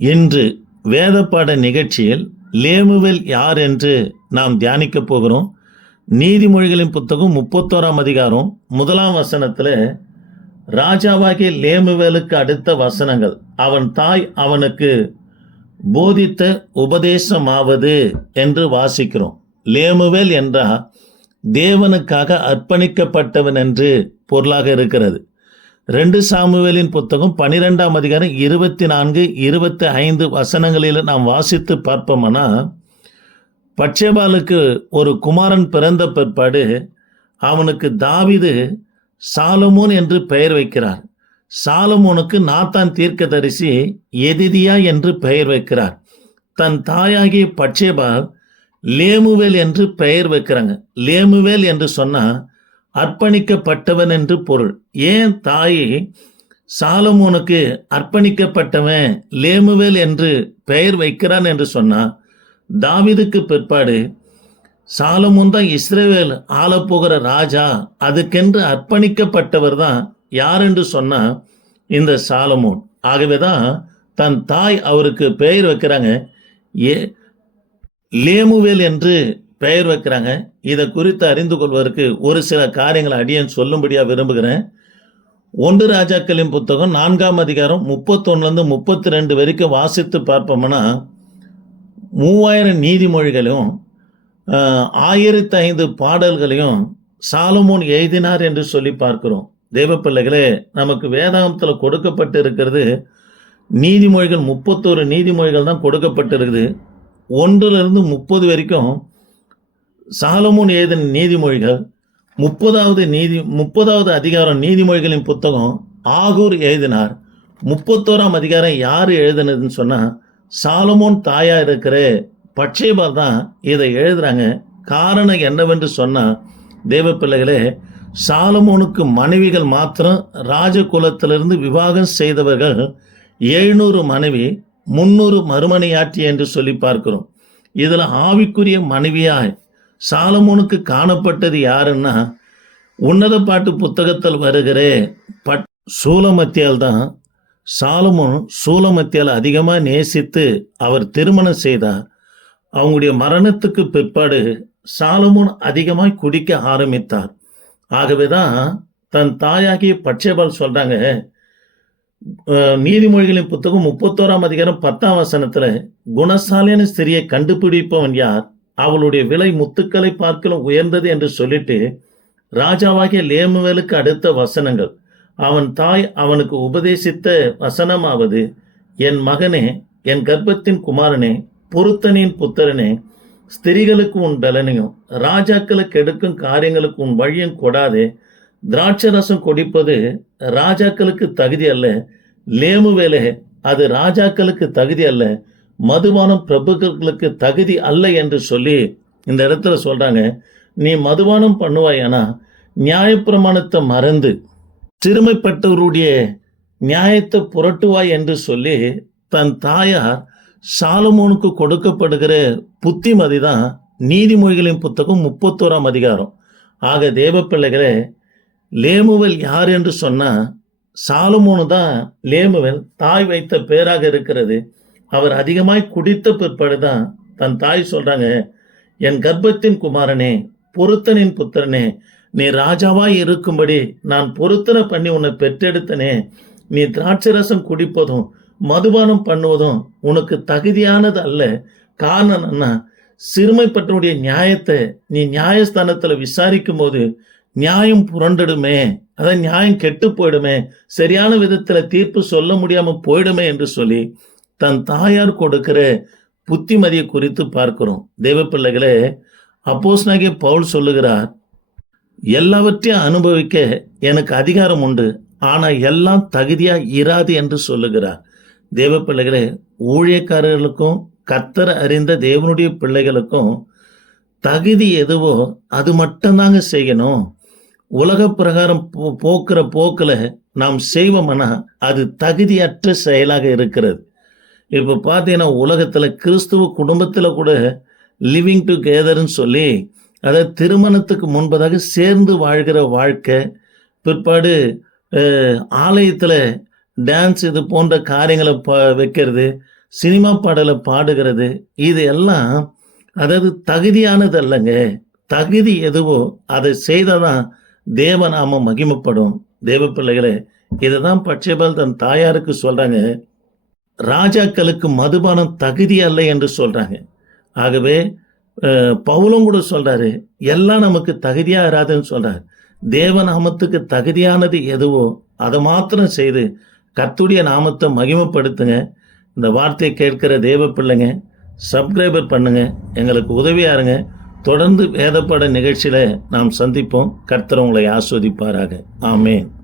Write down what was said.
இன்று வேத பாட நிகழ்ச்சியில் லேமுவேல் யார் என்று நாம் தியானிக்கப் போகிறோம். நீதிமொழிகளின் புத்தகம் 31ஆம் அதிகாரம் 1ஆம் வசனத்தில் ராஜாவாகிய லேமுவேலுக்கு அடுத்த வசனங்கள், அவன் தாய் அவனுக்கு போதித்த உபதேசமாவது என்று வாசிக்கிறோம். லேமுவேல் என்றால் தேவனுக்காக அர்ப்பணிக்கப்பட்டவன் என்று பொருளாக இருக்கிறது. 2 சாமுவேலின் புத்தகம் 12ஆம் அதிகாரம் 24, 25 வசனங்களில் நாம் வாசித்து பார்ப்போம்னா, பட்சேபாலுக்கு ஒரு குமாரன் பிறந்த பிற்பாடு அவனுக்கு தாவீது சாலமோன் என்று பெயர் வைக்கிறார். சாலமோனுக்கு நாத்தான் தீர்க்கதரிசி எதிதியா என்று பெயர் வைக்கிறார். தன் தாயாகிய பட்சேபால் லேமுவேல் என்று பெயர் வைக்கிறாங்க. லேமுவேல் என்று சொன்னால் அர்ப்பணிக்கப்பட்டவன் என்று பொருள். ஏன் தாயை சாலமோனுக்கு அர்ப்பணிக்கப்பட்டவன் லேமுவேல் என்று பெயர் வைக்கிறான் என்று சொன்னால், தாவீதுக்கு பிற்பாடு சாலமோன் தான் இஸ்ரவேல் ஆளப்போகிற ராஜா, அதுக்கென்று அர்ப்பணிக்கப்பட்டவர் தான் யார் என்று சொன்னால் இந்த சாலமோன். ஆகவே தான் தன் தாய் அவருக்கு பெயர் வைக்கிறாங்க, லேமுவேல் என்று பெயர் வைக்கிறாங்க. இதை குறித்து அறிந்து கொள்வதற்கு ஒரு சில காரியங்களை அடியேன் சொல்லும்படியாக விரும்புகிறேன். 1 ராஜாக்களின் புத்தகம் 4ஆம் அதிகாரம் 31லேருந்து 32 வரைக்கும் வாசித்து பார்ப்போம்னா, 3000 நீதிமொழிகளையும் 1005 பாடல்களையும் சாலமோன் எழுதினார் என்று சொல்லி பார்க்கிறோம். தேவ பிள்ளைகளே, நமக்கு வேதாகமத்தில் கொடுக்கப்பட்டு இருக்கிறது நீதிமொழிகள் 31 நீதிமொழிகள் தான் கொடுக்கப்பட்டிருக்குது. 1லிருந்து 30 வரைக்கும் சாலமோன் எழுதின நீதிமொழிகள். 30வது அதிகாரம் நீதிமொழிகளின் புத்தகம் ஆகூர் எழுதினார். 31ஆம் அதிகாரம் யார் எழுதினதுன்னு சொன்னால் சாலமோன் தாயா இருக்கிற பட்சேபால் தான் இதை எழுதுறாங்க. காரணம் என்னவென்று சொன்னால், தேவ பிள்ளைகளே, சாலமோனுக்கு மனைவிகள் மாத்திரம் ராஜகுலத்திலிருந்து விவாகம் செய்தவர்கள் 700 மனைவி, 300 மறுமனையாட்டி என்று சொல்லி பார்க்கிறோம். இதில் ஆவிக்குரிய மனைவியாய் சாலமோனுக்கு காணப்பட்டது யாருன்னா, உன்னத பாட்டு புத்தகத்தில் வருகிற சூலமத்தியால் தான். சாலமோன் சூலமத்தியால் அதிகமாக நேசித்து அவர் திருமணம் செய்தார். அவங்களுடைய மரணத்துக்கு பிற்பாடு சாலமோன் அதிகமாக குடிக்க ஆரம்பித்தார். ஆகவே தான் தன் தாயாகிய பட்சேபால் சொல்றாங்க, நீதிமொழிகளின் புத்தகம் 31ஆம் அதிகாரம் 10ஆம் வசனத்துல, குணசாலியான ஸ்திரியை கண்டுபிடிப்பவன் யார், அவளுடைய விலை முத்துக்களை பார்க்கலும் உயர்ந்தது என்று சொல்லிட்டு, ராஜாவாகிய லேமுவேலுக்கு அடுத்த வசனங்கள், அவன் தாய் அவனுக்கு உபதேசித்த வசனமாவது, என் மகனே, என் கர்ப்பத்தின் குமாரனே, பொருத்தனின் புத்திரனே, ஸ்திரீகளுக்கு உன் பலனையும் ராஜாக்களுக்கு எடுக்கும் காரியங்களுக்கு உன் வழியும் கொடாதே. திராட்சை ரசம் குடிப்பது ராஜாக்களுக்கு தகுதி அல்ல, லேமுவேலே, அது ராஜாக்களுக்கு தகுதி அல்ல, மதுபானம் பிரபுக்களுக்கு தகுதி அல்ல என்று சொல்லி இந்த இடத்துல சொல்றாங்க. நீ மதுபானம் பண்ணுவாயானா நியாயப்பிரமாணத்தை மறந்து சிறுமைப்பட்டவருடைய நியாயத்தை புரட்டுவாய் என்று சொல்லி தன் தாயார் சாலமோனுக்கு கொடுக்கப்படுகிற புத்திமதி தான் நீதிமொழிகளின் புத்தகம் 31ஆம் அதிகாரம். ஆக தேவ பிள்ளைகளே, லேமுவேல் யார் என்று சொன்னா சாலமோனு தான் லேமுவேல் தாய் வைத்த பேராக இருக்கிறது. அவர் அதிகமாய் குடித்த பிற்பாடு தான் தன் தாய் சொல்றாங்க, என் கர்ப்பத்தின் குமாரனே, பொருத்தனின் புத்திரனே, நீ ராஜாவாய் இருக்கும்படி நான் பொருத்தனை பண்ணி உன்னை பெற்றெடுத்தனே. நீ திராட்சை ரசம் குடிப்பதும் மதுபானம் பண்ணுவதும் உனக்கு தகுதியானது அல்ல. காரணம் என்ன, சிறுமைப்பட்டனுடைய நியாயத்தை நீ நியாயஸ்தானத்தில் விசாரிக்கும் போது நியாயம் புரண்டிடுமே, அதான் நியாயம் கெட்டு போயிடுமே, சரியான விதத்தில் தீர்ப்பு சொல்ல முடியாமல் போயிடுமே என்று சொல்லி தன் தாயார் கொடுக்கிற புத்திமதியை குறித்து பார்க்கிறோம். தேவ பிள்ளைகளே, அப்போஸ்தலனாகிய பவுல் சொல்லுகிறார், எல்லாவற்றையும் அனுபவிக்க எனக்கு அதிகாரம் உண்டு, ஆனால் எல்லாம் தகுதியா இராது என்று சொல்லுகிறார். தேவ பிள்ளைகளே, ஊழியக்காரர்களுக்கும் கர்த்தர் அறிந்த தேவனுடைய பிள்ளைகளுக்கும் தகுதி எதுவோ அது மட்டும்தாங்க செய்யணும். உலக பிரகாரம் போக்குற போக்கில் நாம் செய்வோம்னா அது தகுதியற்ற செயலாக இருக்கிறது. இப்போ பார்த்தீங்கன்னா, உலகத்தில் கிறிஸ்துவ குடும்பத்தில் கூட லிவிங் டுகெதர்ன்னு சொல்லி, அதாவது திருமணத்துக்கு முன்பதாக சேர்ந்து வாழ்கிற வாழ்க்கை, பிற்பாடு ஆலயத்தில் டான்ஸ் இது போன்ற காரியங்களை வைக்கிறது, சினிமா பாடலை பாடுகிறது, இது எல்லாம் அதாவது தகுதியானது அல்லங்க. தகுதி எதுவோ அதை செய்தாதான் தேவநாமம் மகிமைப்படும். தேவ பிள்ளைகளே, இதுதான் பட்சேபால் தன் தாயாருக்கு சொல்றாங்க, ராஜாக்களுக்கு மதுபானம் தகுதி அல்ல என்று சொல்றாங்க. ஆகவே பவுலும் கூட சொல்றாரு, எல்லாம் நமக்கு தகுதியா இராதுன்னு சொல்றாரு. தேவநாமத்துக்கு தகுதியானது எதுவோ அதை மாத்திரம் செய்து கர்த்தருடைய நாமத்தை மகிமைப்படுத்துங்க. இந்த வார்த்தையை கேட்கிற தேவ பிள்ளைங்க, சப்ஸ்கிரைபர் பண்ணுங்க, எங்களுக்கு உதவியா இருங்க. தொடர்ந்து வேதப்பாட நிகழ்ச்சியில நாம் சந்திப்போம். கர்த்தர் உங்களை ஆஸ்வதிப்பாராக. ஆமென்.